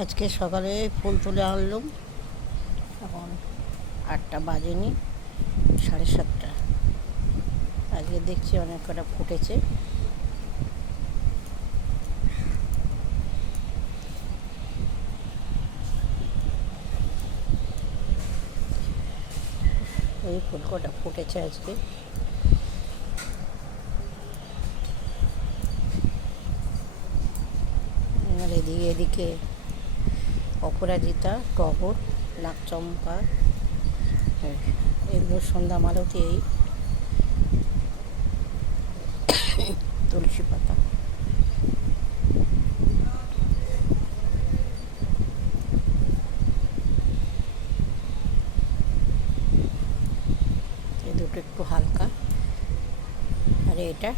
আজকে সকালে ফুল তুলে আনলাম, এখন 8টা বাজেনি, 7:30। আজকে দেখছি অনেক কটা ফুটেছে। এই ফুল কটা ফুটেছে আজকে। আর এদিকে অপরাজিতা, টগর, নাকচম্পা, এগুলো সন্ধ্যা মালতী, এই তুলসী পাতা। এই দুটো একটু হালকা, আর এটা